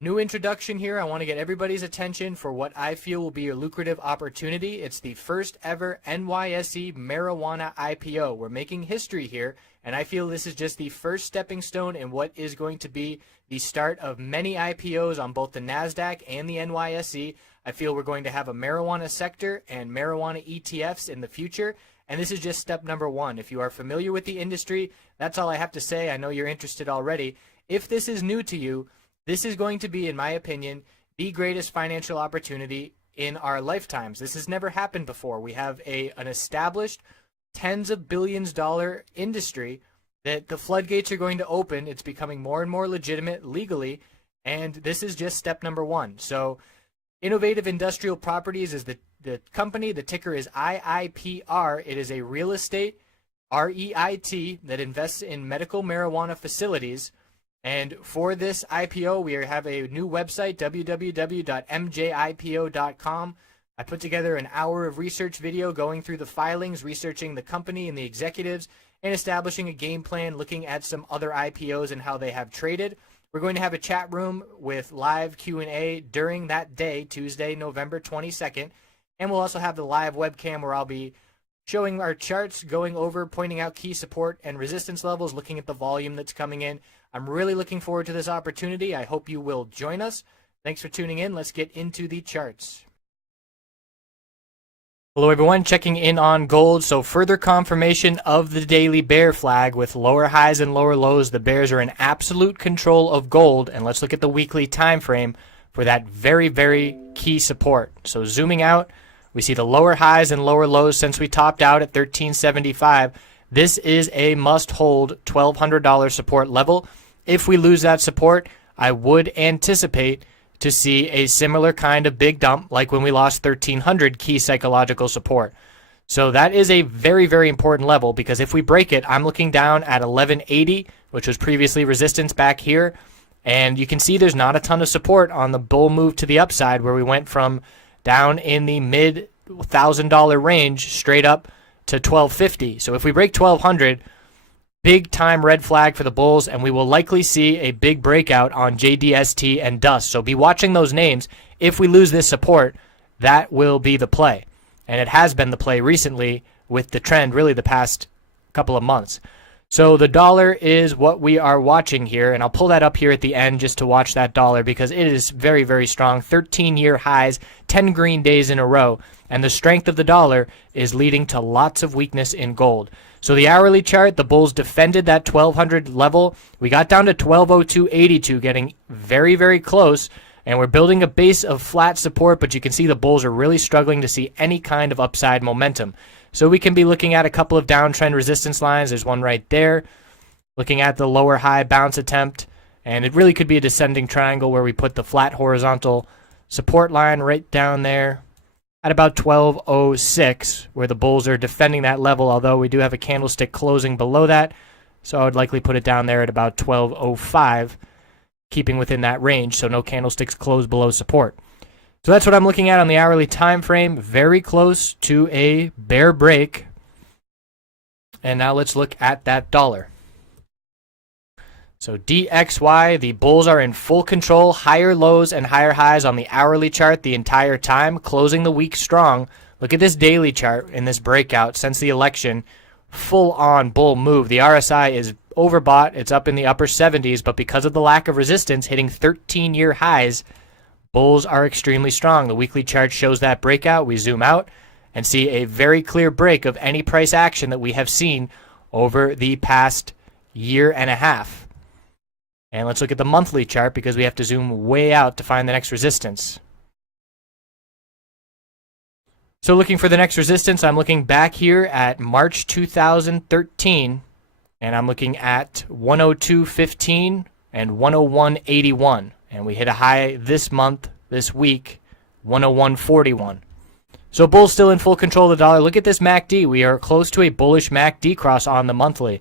New introduction here. I want to get everybody's attention for what I feel will be a lucrative opportunity. It's the first ever NYSE marijuana IPO. We're making history here, and I feel this is just the first stepping stone in what is going to be the start of many IPOs on both the NASDAQ and the NYSE. I feel we're going to have a marijuana sector and marijuana ETFs in the future, and this is just step number one. If you are familiar with the industry, that's all I have to say. I know you're interested already. If this is new to you, this is going to be, in my opinion, the greatest financial opportunity in our lifetimes. This has never happened before. We have an established tens of billions dollar industry that the floodgates are going to open. It's becoming more and more legitimate legally, and this is just step number one. So Innovative Industrial Properties is the company. The ticker is IIPR. It is a real estate REIT that invests in medical marijuana facilities. And for this IPO, we have a new website, www.mjipo.com. I put together an hour of research video going through the filings, researching the company and the executives, and establishing a game plan, looking at some other IPOs and how they have traded. We're going to have a chat room with live Q&A during that day, Tuesday, November 22nd. And we'll also have the live webcam where I'll be showing our charts, going over, pointing out key support and resistance levels, looking at the volume that's coming in. I'm really looking forward to this opportunity. I hope you will join us. Thanks for tuning in. Let's get into the charts. Hello everyone, checking in on gold. So further confirmation of the daily bear flag with lower highs and lower lows. The bears are in absolute control of gold. And let's look at the weekly time frame for that very, very key support. So zooming out, we see the lower highs and lower lows since we topped out at 1375. This is a must-hold $1,200 support level. If we lose that support, I would anticipate to see a similar kind of big dump like when we lost 1,300 key psychological support. So that is a very, very important level because if we break it, I'm looking down at 1180, which was previously resistance back here. And you can see there's not a ton of support on the bull move to the upside where we went from down in the mid $1,000 range straight up to 1250. So if we break 1200, big time red flag for the bulls, and we will likely see a big breakout on JDST and Dust. So be watching those names. If we lose this support, that will be the play. And it has been the play recently with the trend really the past couple of months. So the dollar is what we are watching here, and I'll pull that up here at the end just to watch that dollar because it is very, very strong. 13-year highs, 10 green days in a row, and the strength of the dollar is leading to lots of weakness in gold. So the hourly chart, the bulls defended that 1200 level. We got down to 1202.82, getting very, very close, and we're building a base of flat support, but you can see the bulls are really struggling to see any kind of upside momentum. So we can be looking at a couple of downtrend resistance lines. There's one right there. Looking at the lower high bounce attempt. And it really could be a descending triangle where we put the flat horizontal support line right down there at about 1206, where the bulls are defending that level, although we do have a candlestick closing below that. So I would likely put it down there at about 1205, keeping within that range, so no candlesticks close below support. So that's what I'm looking at on the hourly time frame, very close to a bear break. And now let's look at that dollar. So DXY, the bulls are in full control, higher lows and higher highs on the hourly chart the entire time, closing the week strong. Look at this daily chart in this breakout since the election, full on bull move. The RSI is overbought, it's up in the upper 70s, but because of the lack of resistance hitting 13-year highs, bulls are extremely strong. The weekly chart shows that breakout. We zoom out and see a very clear break of any price action that we have seen over the past year and a half. And let's look at the monthly chart because we have to zoom way out to find the next resistance. So looking for the next resistance, I'm looking back here at March 2013, and I'm looking at 102.15 and 101.81. And we hit a high this month, this week, 101.41. So bulls still in full control of the dollar. Look at this MACD. We are close to a bullish MACD cross on the monthly.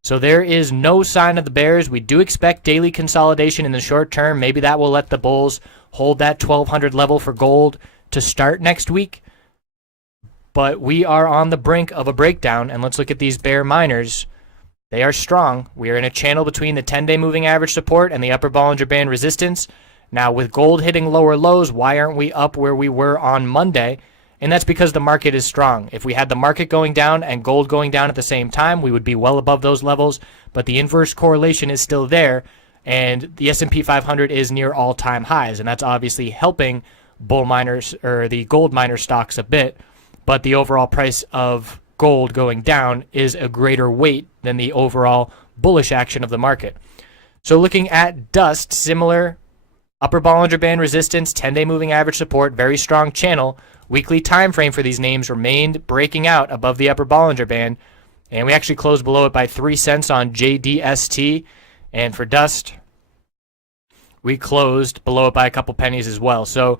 So there is no sign of the bears. We do expect daily consolidation in the short term. Maybe that will let the bulls hold that 1200 level for gold to start next week. But we are on the brink of a breakdown. And let's look at these bear miners. They are strong. We are in a channel between the 10-day moving average support and the upper Bollinger Band resistance. Now, with gold hitting lower lows, why aren't we up where we were on Monday? And that's because the market is strong. If we had the market going down and gold going down at the same time, we would be well above those levels, but the inverse correlation is still there, and the S&P 500 is near all-time highs, and that's obviously helping bull miners or the gold miner stocks a bit, but the overall price of gold going down is a greater weight than the overall bullish action of the market. So looking at dust, similar upper Bollinger Band resistance, 10-day moving average support, very strong channel. Weekly time frame for these names remained breaking out above the upper Bollinger Band, and we actually closed below it by 3 cents on JDST. And for dust, we closed below it by a couple pennies as well. So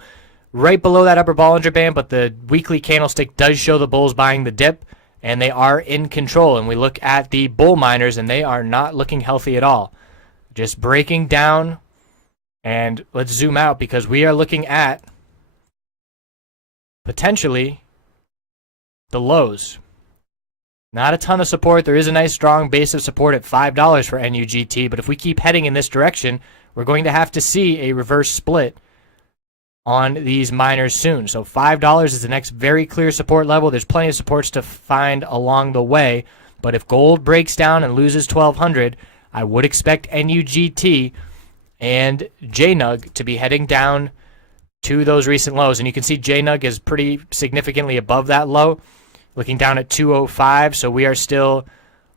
right below that upper Bollinger Band, but the weekly candlestick does show the bulls buying the dip, and they are in control. And we look at the bull miners, and they are not looking healthy at all. Just breaking down, and let's zoom out because we are looking at potentially the lows. Not a ton of support. There is a nice strong base of support at $5 for NUGT, but if we keep heading in this direction, we're going to have to see a reverse split on these miners soon. So $5 is the next very clear support level. There's plenty of supports to find along the way, but if gold breaks down and loses 1200, I would expect NUGT and JNUG to be heading down to those recent lows. And you can see JNUG is pretty significantly above that low, looking down at 205. So we are still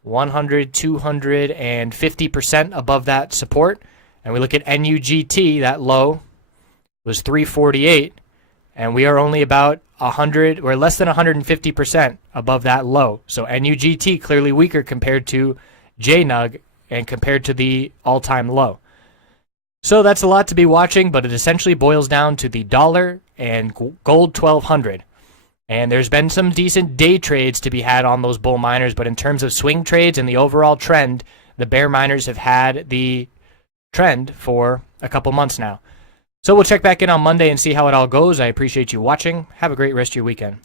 100, 250% above that support. And we look at NUGT, that low was 348, and we are only about 100, or less than 150% above that low. So NUGT clearly weaker compared to JNUG and compared to the all-time low. So that's a lot to be watching, but it essentially boils down to the dollar and gold 1200. And there's been some decent day trades to be had on those bull miners, but in terms of swing trades and the overall trend, the bear miners have had the trend for a couple months now. So we'll check back in on Monday and see how it all goes. I appreciate you watching. Have a great rest of your weekend.